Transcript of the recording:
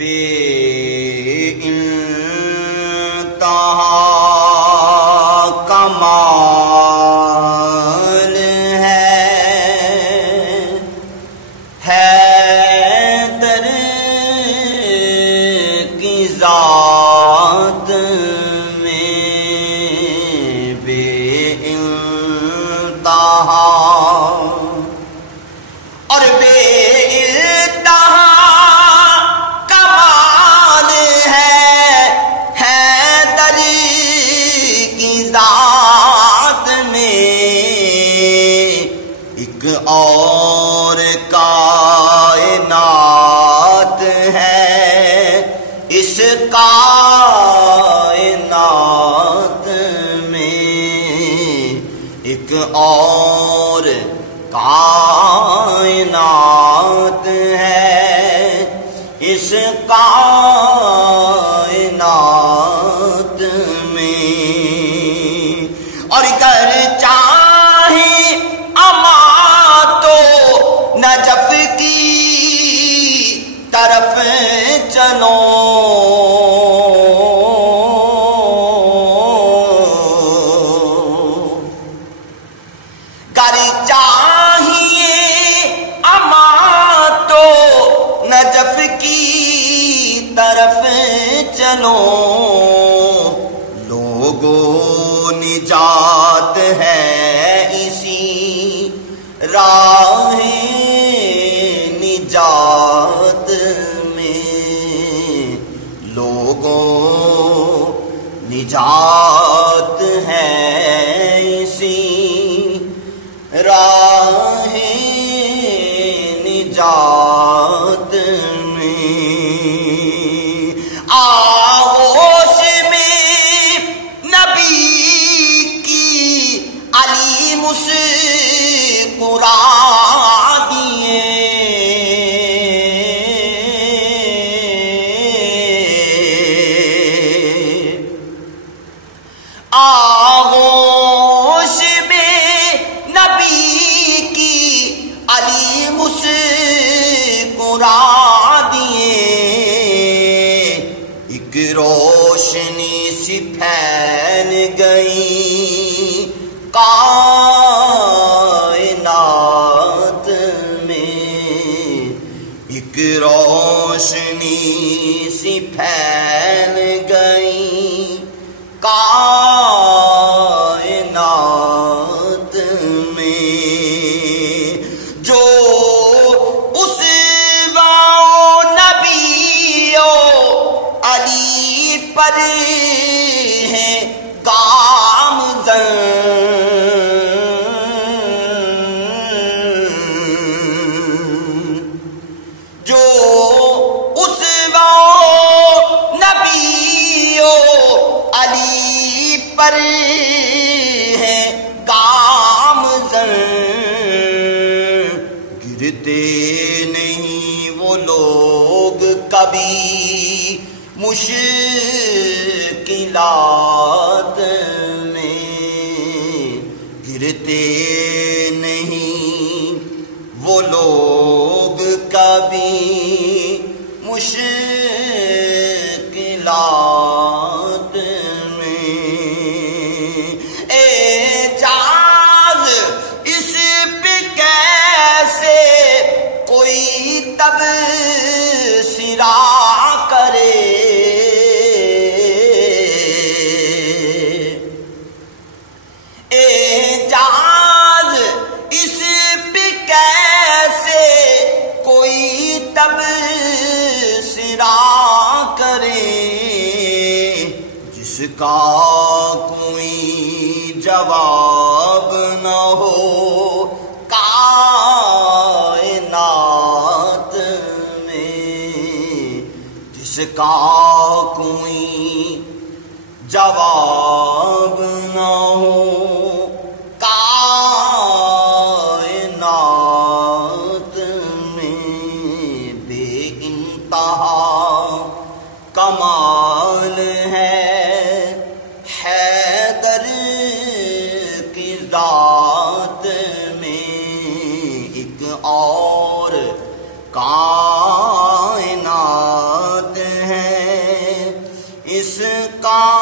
بے انتہا کمال حیدر کی ذات میں بے انتہا اور بے انتہا کمال حیدر کی ذات میں ایک اور کائنات ہے اس کائنات میں ایک اور کائنات ہے اس کائنات میں اور اگر چاہیں اما تو نجف کی طرف چلو گر چاہیے اما تو نجف کی طرف چلو لوگوں نجات ہے اسی راہ نجات میں لوگوں نجات ہے اسی راہ نجات میں آغوش میں نبی کی علی مسکرا دیے آغوش میں نبی کی علی مسکرا دیے ایک روشنی سی پھیل گئی کائنات میں ایک روشنی سی پھیل گئی کائنات میں جو اس نبیوں علی پر ہے گامزن جو اس نبیوں علی پر ہے گامزن گرتے نہیں وہ لوگ کبھی مشکلات میں گرتے نہیں وہ لوگ کبھی مشکلات میں اعجاز اس پہ کیسے کوئی تبصرہ کرے اعجاز اس پہ کیسے کوئی تبصرہ کرے جس کا کوئی جواب نہ ہو کائنات میں جس کا کوئی جواب نہ ہو کائنات میں بے انتہا کمال ہے حیدر کی ذات میں ایک اور کائنات کا